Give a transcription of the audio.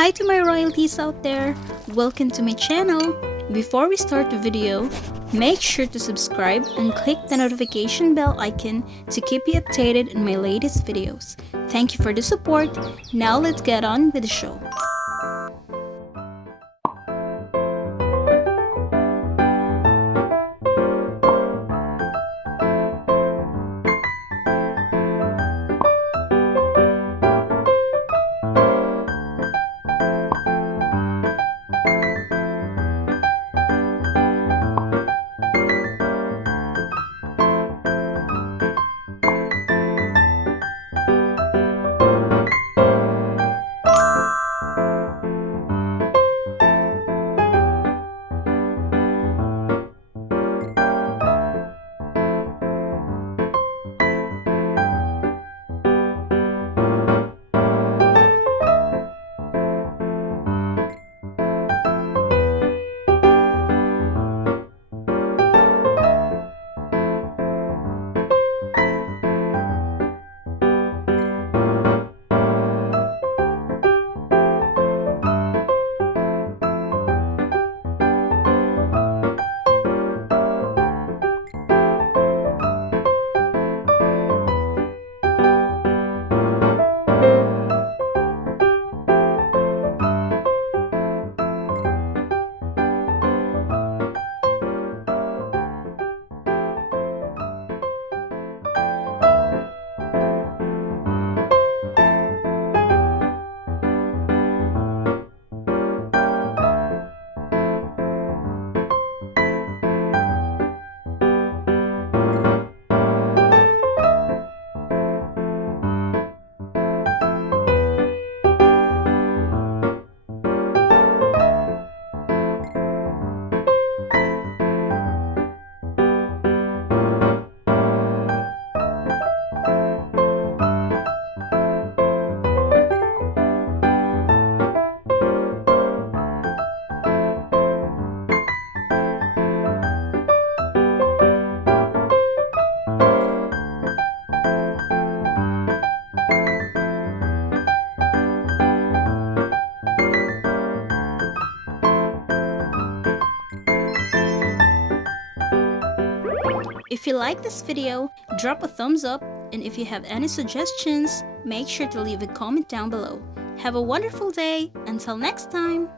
Hi to my royalties out there, welcome to my channel. Before we start the video, make sure to subscribe and click the notification bell icon to keep you updated on my latest videos. Thank you for the support. Now let's get on with the show. If you like this video, drop a thumbs up, and if you have any suggestions, make sure to leave a comment down below. Have a wonderful day. Until next time!